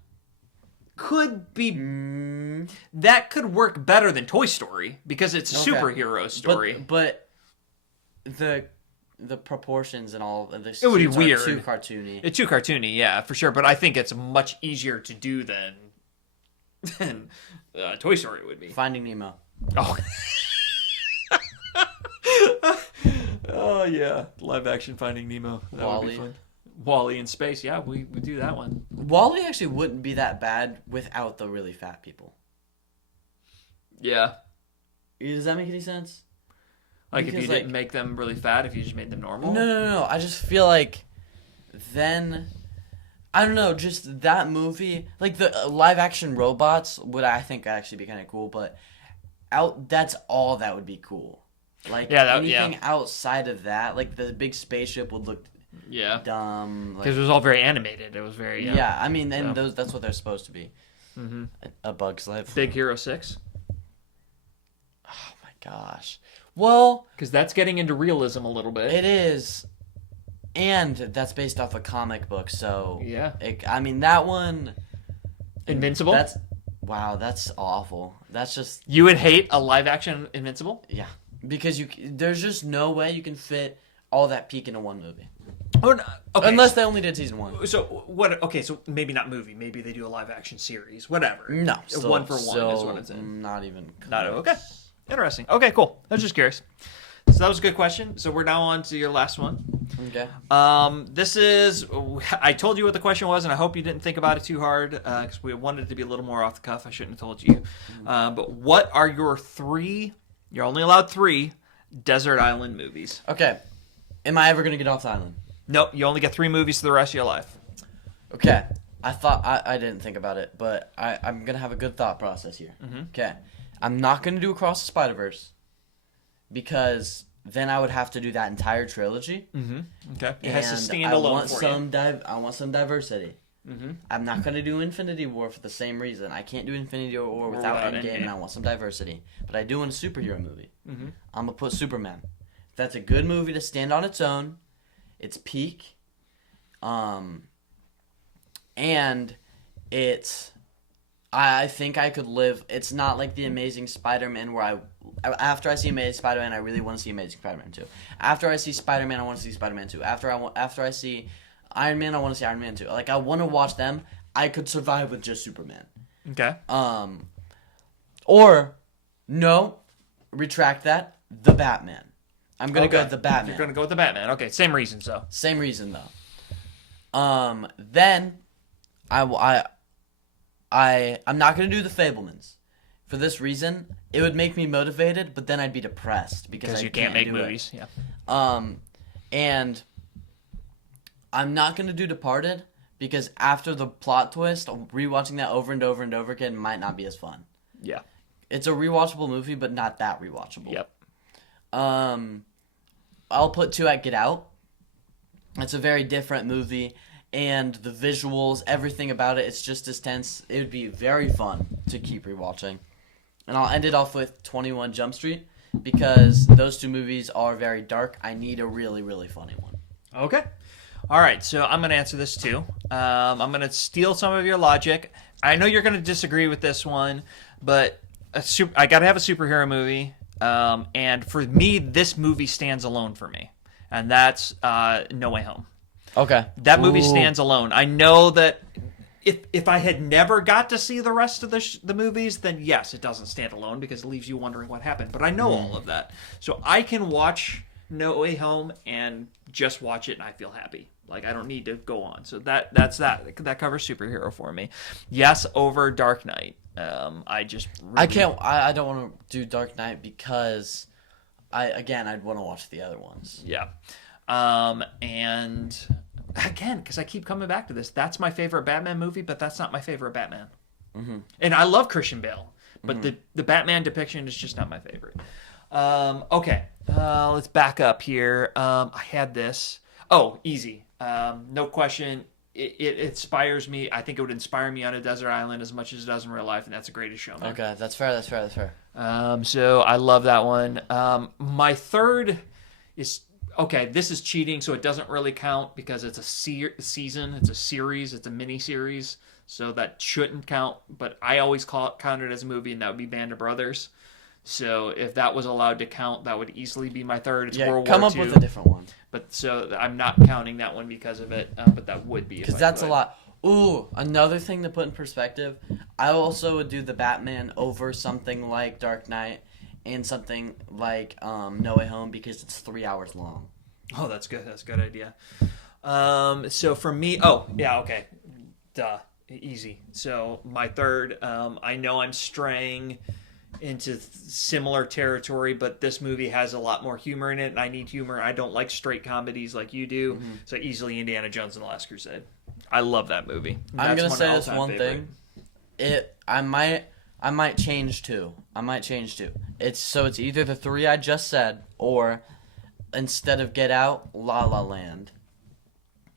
could be. That could work better than Toy Story because it's a Okay. superhero story. But the proportions and all of this. It would be are weird. Too cartoony. It's too cartoony, yeah, for sure. But I think it's much easier to do than Toy Story would be. Finding Nemo. Oh. Oh yeah, live action Finding Nemo. That would be WALL-E. fun. WALL-E in space. Yeah, we do that one. WALL-E actually wouldn't be that bad without the really fat people. Yeah. Does that make any sense? Like if Because, you didn't like- make them really fat, if you just made them normal. No. I just feel like then I don't know, just that movie, like the live action robots would I think actually be kind of cool, but that's all that would be cool. Like anything outside of that, like the big spaceship would look Yeah. dumb. Like, Because it was all very animated. It was very yeah, I mean, and Yeah. that's what they're supposed to be. Mm-hmm. A Bug's Life. Big Hero 6. Oh my gosh. Well, Because that's getting into realism a little bit. it is, and that's based off a comic book. So Yeah. I mean that one. Invincible? That's awful. That's just You would hate a live action Invincible? yeah, because there's just no way you can fit all that peak into one movie. Oh, no. Okay. Unless they only did season one. So what? Okay, so maybe not movie. Maybe they do a live action series. Whatever. No, one for one is what it's in. Not even. Not close. okay. Interesting. Okay, cool. I was just curious. So that was a good question. So we're now on to your last one. Okay. This is. I told you what the question was, and I hope you didn't think about it too hard because we wanted it to be a little more off the cuff. I shouldn't have told you. But what are your 3? You're only allowed 3 desert island movies. Okay. Am I ever gonna get off the island? Nope. You only get 3 movies for the rest of your life. Okay. I thought I didn't think about it, but I'm gonna have a good thought process here. Okay. I'm not gonna do Across the Spider-Verse because then I would have to do that entire trilogy. Okay. It has to And stand I alone want for some I want some diversity. Mm-hmm. I'm not gonna do Infinity War for the same reason. I can't do Infinity War without without Endgame, Endgame. and I want some diversity. But I do want a superhero movie. Mhm. I'm gonna put Superman. That's a good movie to stand on its own. It's peak. And it's. I think I could live. It's not like the Amazing Spider-Man where after I see Amazing Spider-Man, I really want to see Amazing Spider-Man 2. After I see Spider-Man, I want to see Spider-Man 2. After I see Iron Man, I want to see Iron Man 2. Like I want to watch them. I could survive with just Superman. Okay. Or no, retract that. The Batman. I'm gonna go with the Batman. You're gonna go with the Batman. Okay. Same reason. So. Same reason though. Then I'm not gonna do the Fablemans. For this reason, it would make me motivated, but then I'd be depressed because You can't make do it. movies. Yeah. And I'm not gonna do Departed because after the plot twist, rewatching that over and over and over again might not be as fun. Yeah. It's a rewatchable movie, but not that rewatchable. Yep. I'll put 2 at Get Out. It's a very different movie, and the visuals, everything about it, it's just as tense. It would be very fun to keep rewatching. And I'll end it off with 21 Jump Street, because those 2 movies are very dark. I need a really, really funny one. Okay. All right. So I'm gonna answer this too. I'm gonna steal some of your logic. I know you're going to disagree with this one, but I got to have a superhero movie. And for me, this movie stands alone for me. And that's No Way Home. Okay. That movie stands alone. I know that if I had never got to see the rest of the movies, then yes, it doesn't stand alone because it leaves you wondering what happened. But I know all of that. So I can watch No Way Home and just watch it and I feel happy. Like, I don't need to go on. So that's that. That covers superhero for me. Yes, over Dark Knight. I just really... I don't want to do Dark Knight because I'd want to watch the other ones. Yeah. And again, because I keep coming back to this, that's my favorite Batman movie, but that's not my favorite Batman. Mm-hmm. And I love Christian Bale, but the Batman depiction is just not my favorite. Okay. Let's back up here. I had this. Oh, easy. No question. It inspires me. I think it would inspire me on a desert island as much as it does in real life, and that's The Greatest Showman. Okay, that's fair. So I love that one. My third is, okay, this is cheating, so it doesn't really count because it's a season, it's a series, it's a mini-series, so that shouldn't count, but I always count it as a movie, and that would be Band of Brothers. So if that was allowed to count, that would easily be my third. It's World War II. Come up with a different one. But so I'm not counting that one because of it, but that would be. Because that's a lot. Ooh, another thing to put in perspective, I also would do the Batman over something like Dark Knight and something like No Way Home because it's 3 hours long. Oh, that's good. That's a good idea. So for me, okay. Duh. Easy. So my third, I know I'm straying into similar territory, but this movie has a lot more humor in it, and I need humor. I don't like straight comedies like you do, so easily Indiana Jones and the Last Crusade. I love that movie. I'm gonna say this one thing. I might change two. It's either the three I just said, or instead of Get Out, La La Land,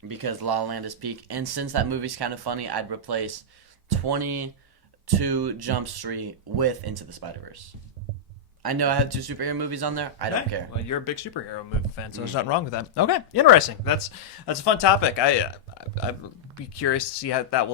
because La La Land is peak. And since that movie's kind of funny, I'd replace 22 Jump Street with Into the Spider-Verse. I know I have 2 superhero movies on there. I don't care. Well, you're a big superhero movie fan, so there's nothing wrong with that. Okay, interesting. That's a fun topic. I'd be curious to see how that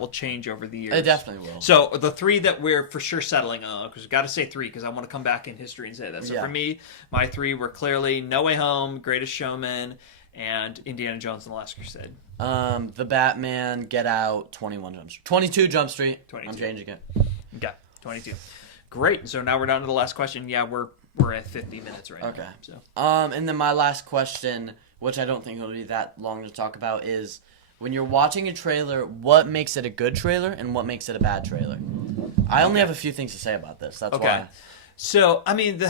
will change over the years. It definitely will. So the 3 that we're for sure settling on, because we've got to say 3, because I want to come back in history and say that. So for me, my 3 were clearly No Way Home, Greatest Showman, and Indiana Jones and the Last Crusade. The Batman, Get Out, 22 Jump Street. 22. I'm changing it. Okay, 22. Great. So now we're down to the last question. Yeah, we're at 50 minutes right now. Okay. So. And then my last question, which I don't think will be that long to talk about, is when you're watching a trailer, what makes it a good trailer and what makes it a bad trailer? I only have a few things to say about this. That's why. So, I mean,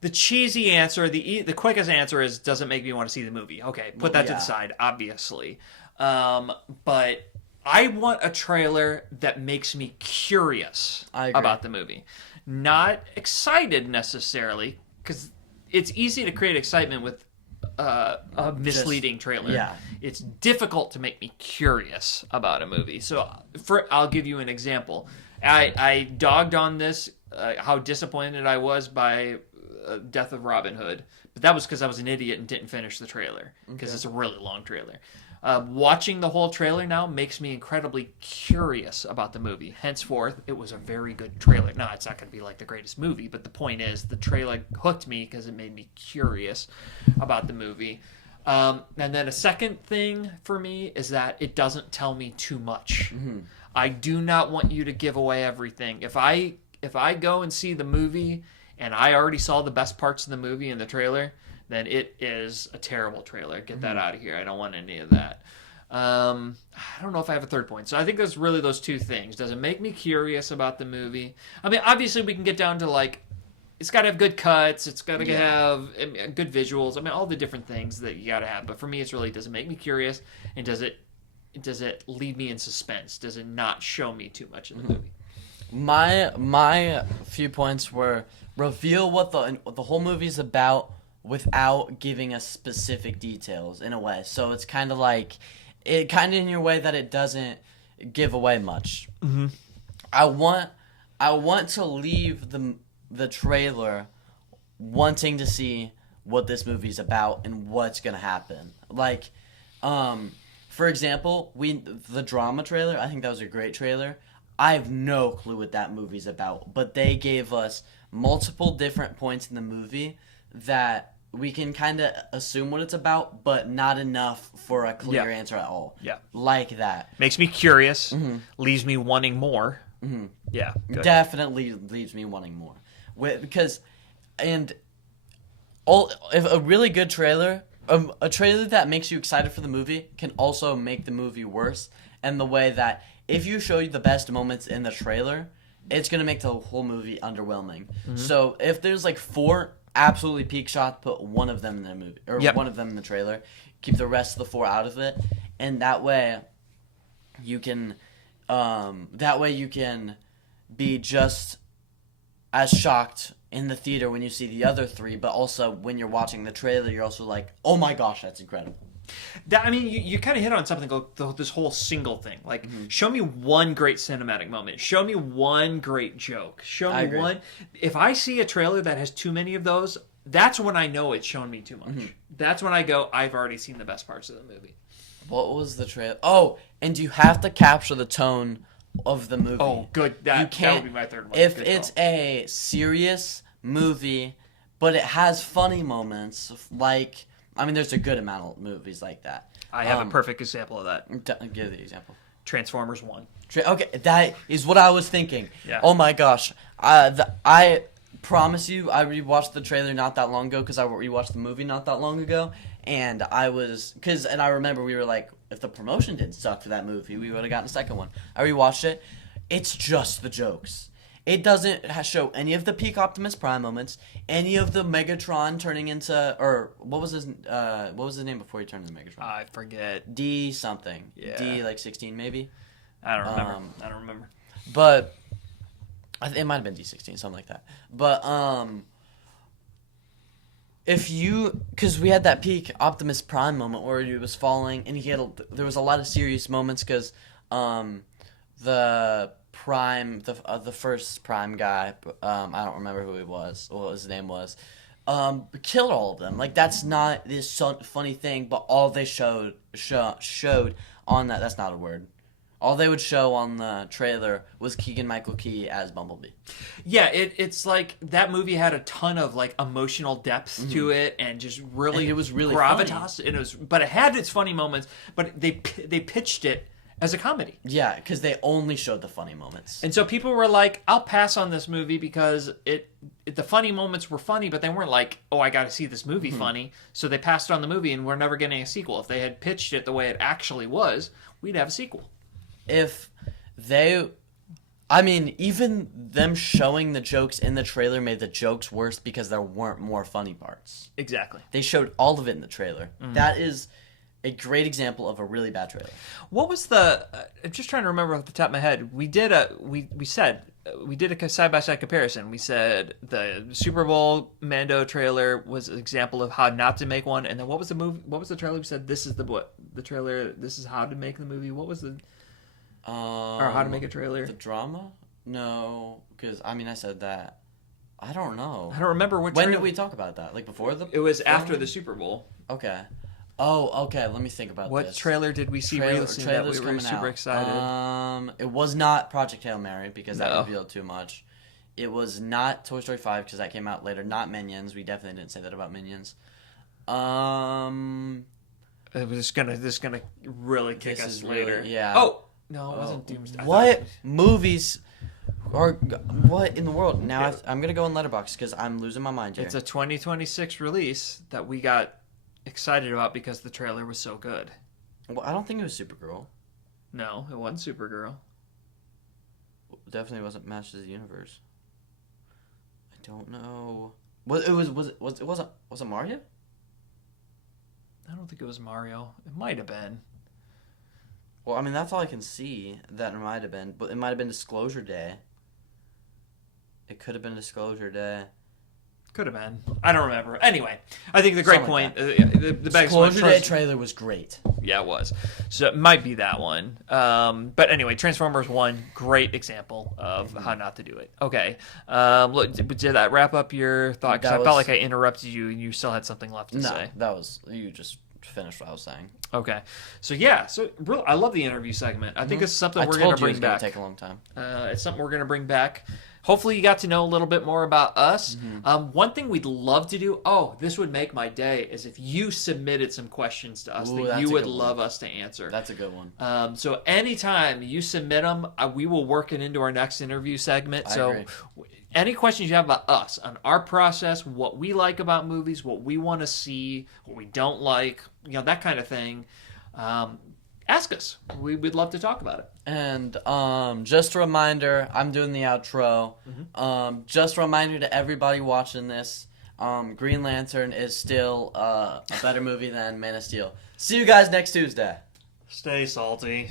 the cheesy answer, the quickest answer is, does it make me want to see the movie? Okay, put that to the side, obviously. But I want a trailer that makes me curious about the movie. Not excited necessarily, because it's easy to create excitement with a misleading trailer. Yeah. It's difficult to make me curious about a movie. So I'll give you an example. I dogged on this, how disappointed I was by Death of Robin Hood, but that was because I was an idiot and didn't finish the trailer, because it's a really long trailer. Watching the whole trailer now makes me incredibly curious about the movie. Henceforth, it was a very good trailer. Now, it's not going to be like the greatest movie, but the point is the trailer hooked me because it made me curious about the movie. And then a second thing for me is that it doesn't tell me too much. Mm-hmm. I do not want you to give away everything. If I go and see the movie and I already saw the best parts of the movie in the trailer, then it is a terrible trailer. Get that out of here. I don't want any of that. I don't know if I have a third point. So I think there's really those 2 things. Does it make me curious about the movie? I mean, obviously we can get down to like, it's got to have good cuts. It's got to have good visuals. I mean, all the different things that you got to have. But for me, it's really, does it make me curious? And does it leave me in suspense? Does it not show me too much in the movie? My few points were reveal what the whole movie's about without giving us specific details in a way. So it's kind of like, it kind of in your way that it doesn't give away much. Mm-hmm. I want to leave the trailer wanting to see what this movie's about and what's going to happen. Like, For example, the drama trailer, I think that was a great trailer. I have no clue what that movie's about, but they gave us multiple different points in the movie that we can kind of assume what it's about, but not enough for a clear answer at all. Yeah. Like that. Makes me curious, leaves me wanting more. Yeah, good. Definitely leaves me wanting more. Because, if a really good trailer, a trailer that makes you excited for the movie can also make the movie worse. And the way that if you show you the best moments in the trailer, it's going to make the whole movie underwhelming. So if there's like 4 absolutely peak shots, put one of them in the movie, or one of them in the trailer. Keep the rest of the 4 out of it. And that way you can be just as shocked in the theater when you see the other 3, but also when you're watching the trailer, you're also like, oh my gosh, that's incredible. I mean, you kind of hit on something like this whole single thing. Like, show me one great cinematic moment. Show me one great joke. Show me one. If I see a trailer that has too many of those, that's when I know it's shown me too much. That's when I go, I've already seen the best parts of the movie. What was the trailer? Oh, and you have to capture the tone of the movie. Oh, good. That would be my third one. If it's a serious movie, but it has funny moments, like, I mean, there's a good amount of movies like that. I have a perfect example of that. Give the example. Transformers 1. Okay, that is what I was thinking. Yeah. Oh my gosh. I promise you, I rewatched the trailer not that long ago because I rewatched the movie not that long ago. And I remember we were like, if the promotion didn't suck for that movie, we would have gotten a second one. I rewatched it. It's just the jokes. It doesn't show any of the peak Optimus Prime moments, any of the Megatron turning into, or what was his name before he turned into Megatron? I forget. D something. Yeah. D like 16 maybe. I don't remember. But it might have been D16, something like that. But because we had that peak Optimus Prime moment where he was falling, and there was a lot of serious moments because the first Prime guy, I don't remember who he was, what his name was, killed all of them. Like, that's not this funny thing, but all they showed on that's not a word. All they would show on the trailer was Keegan-Michael Key as Bumblebee. Yeah, it's like that movie had a ton of like emotional depth to it, and just really, and it was really gravitas. Funny. But it had its funny moments. But they pitched it as a comedy. Yeah, because they only showed the funny moments. And so people were like, I'll pass on this movie because the funny moments were funny, but they weren't like, oh, I got to see this movie funny. So they passed on the movie, and we're never getting a sequel. If they had pitched it the way it actually was, we'd have a sequel. Even them showing the jokes in the trailer made the jokes worse because there weren't more funny parts. Exactly. They showed all of it in the trailer. That is a great example of a really bad trailer. What was the? I'm just trying to remember off the top of my head. We did a side-by-side comparison. We said the Super Bowl Mando trailer was an example of how not to make one, and then what was the movie? What was the trailer? We said this is the trailer. This is how to make the movie. What was the? Or how to make a trailer? The drama? No, because I said that. I don't know. I don't remember what. When did we talk about that? Like before the? It was after the Super Bowl. Okay. Oh, okay. Let me think about what this. What trailer did we see recently that we were super excited? It was not Project Hail Mary because that revealed too much. It was not Toy Story 5 because that came out later. Not Minions. We definitely didn't say that about Minions. It was gonna really kick us later. Really, yeah. Oh no, it wasn't Doomsday. What movies? Or what in the world? Now I'm gonna go on Letterboxd because I'm losing my mind here. It's a 2026 release that we got excited about because the trailer was so good. Well, I don't think it was Supergirl. No, it wasn't Supergirl. Definitely wasn't Masters of the Universe. I don't know. Was it Mario? I don't think it was Mario. It might have been. Well, that's all I can see that it might have been, but it might have been Disclosure Day. It could have been Disclosure Day. Could have been. I don't remember. Anyway, I think the great point. The Disclosure Day trailer was great. Yeah, it was. So it might be that one. But anyway, Transformers 1, great example of how not to do it. Okay. Look, did that wrap up your thought? Because I felt like I interrupted you and you still had something left to say. No, you just finish what I was saying. Okay. So yeah, I love the interview segment. I think it's something we're going to bring back. Take a long time. It's something we're going to bring back. Hopefully you got to know a little bit more about us. One thing we'd love to do, this would make my day, is if you submitted some questions to us that you would love us to answer. That's a good one. So anytime you submit them, we will work it into our next interview segment. I agree. Any questions you have about us, on our process, what we like about movies, what we want to see, what we don't like, that kind of thing, ask us. We'd love to talk about it. And just a reminder, I'm doing the outro. Just a reminder to everybody watching this, Green Lantern is still a better movie than Man of Steel. See you guys next Tuesday. Stay salty.